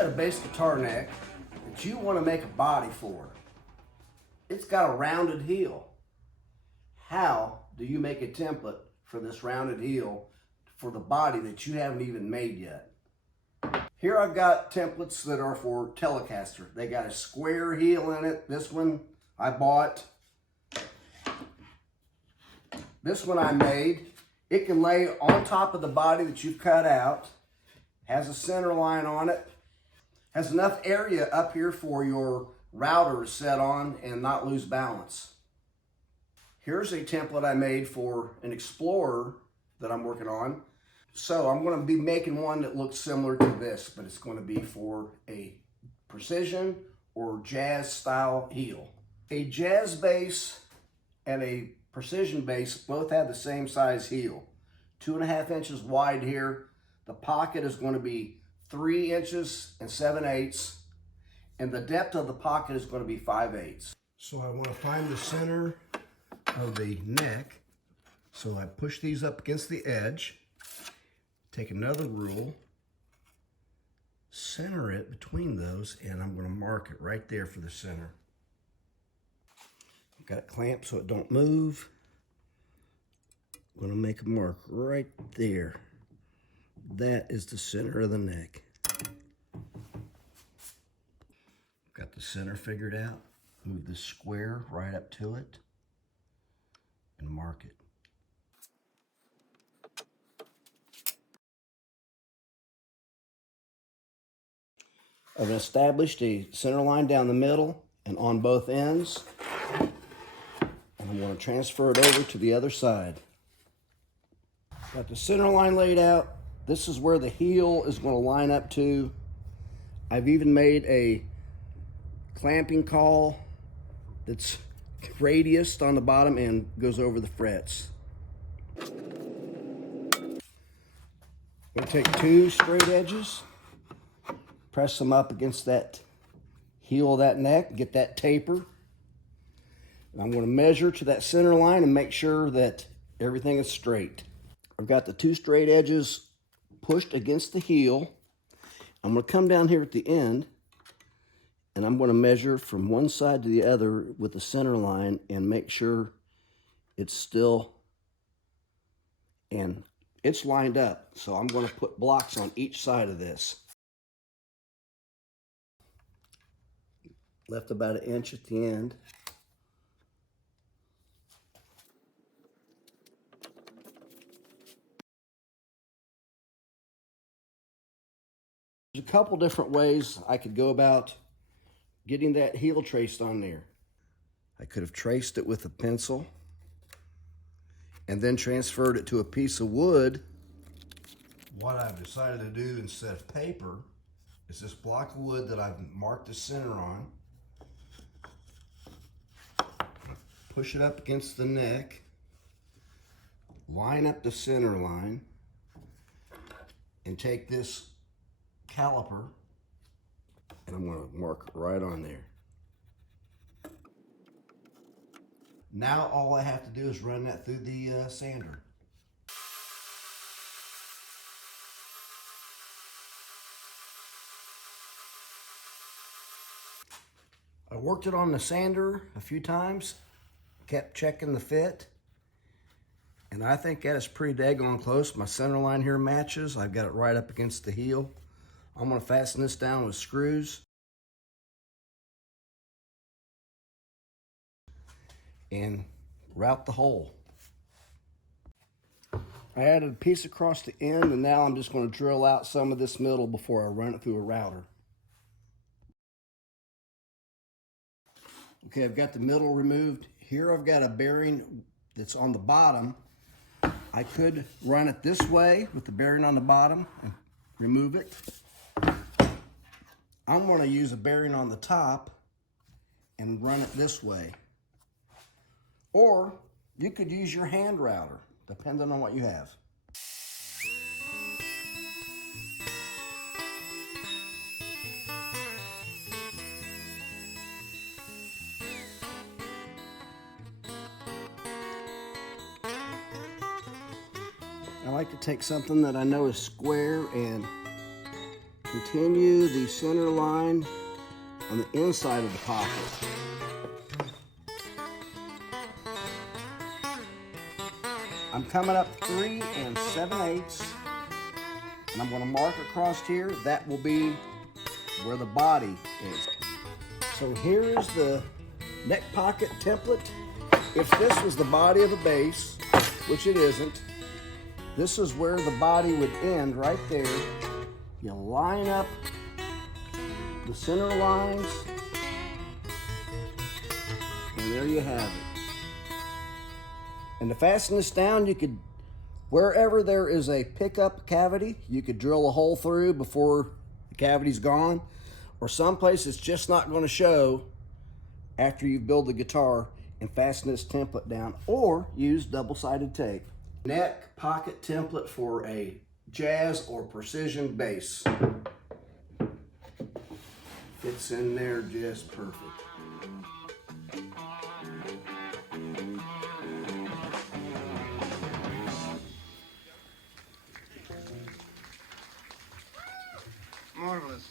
got a bass guitar neck that you want to make a body for. It's got a rounded heel. How do you make a template for this rounded heel for the body that you haven't even made yet? Here I've got templates that are for Telecaster. They got a square heel in it. This one I bought. This one I made. It can lay on top of the body that you've cut out. Has a center line on it. Has enough area up here for your router to set on and not lose balance. Here's a template I made for an Explorer that I'm working on. So I'm going to be making one that looks similar to this, but it's going to be for a precision or jazz style heel. A jazz bass and a precision bass both have the same size heel. 2.5 inches wide here. The pocket is going to be 3 inches and 7/8, and the depth of the pocket is going to be 5/8. So I want to find the center of the neck. So I push these up against the edge, take another rule, center it between those, and I'm going to mark it right there for the center. I've got it clamped so it don't move. I'm going to make a mark right there. That is the center of the neck. Got the center figured out. Move the square right up to it and mark it. I've established a center line down the middle and on both ends. And I'm going to transfer it over to the other side. Got the center line laid out. This is where the heel is going to line up to. I've even made a clamping caul that's radiused on the bottom and goes over the frets. I'm going to take 2 straight edges, press them up against that heel of that neck, get that taper. And I'm going to measure to that center line and make sure that everything is straight. I've got the 2 straight edges pushed against the heel. I'm going to come down here at the end and I'm going to measure from one side to the other with the center line and make sure it's still, and it's lined up. So I'm going to put blocks on each side of this. Left about 1 inch at the end. There's a couple different ways I could go about getting that heel traced on there. I could have traced it with a pencil and then transferred it to a piece of wood. What I've decided to do instead of paper is this block of wood that I've marked the center on. Push it up against the neck, line up the center line, and take this caliper and I'm going to mark right on there. Now all I have to do is run that through the sander. I worked it on the sander a few times, kept checking the fit, and I think that is pretty daggone close. My center line here matches. I've got it right up against the heel. I'm going to fasten this down with screws and route the hole. I added a piece across the end and now I'm just going to drill out some of this middle before I run it through a router. Okay, I've got the middle removed. Here I've got a bearing that's on the bottom. I could run it this way with the bearing on the bottom and remove it. I'm going to use a bearing on the top and run it this way. Or you could use your hand router, depending on what you have. I like to take something that I know is square and continue the center line on the inside of the pocket. I'm coming up 3 7/8, and I'm going to mark across here. That will be where the body is. So here is the neck pocket template. If this was the body of a base, which it isn't, this is where the body would end right there. You line up the center lines, and there you have it. And to fasten this down, you could, wherever there is a pickup cavity, you could drill a hole through before the cavity's gone, or someplace it's just not going to show after you build the guitar, and fasten this template down, or use double-sided tape. Neck pocket template for a jazz or precision bass. Fits in there just perfect. Marvelous.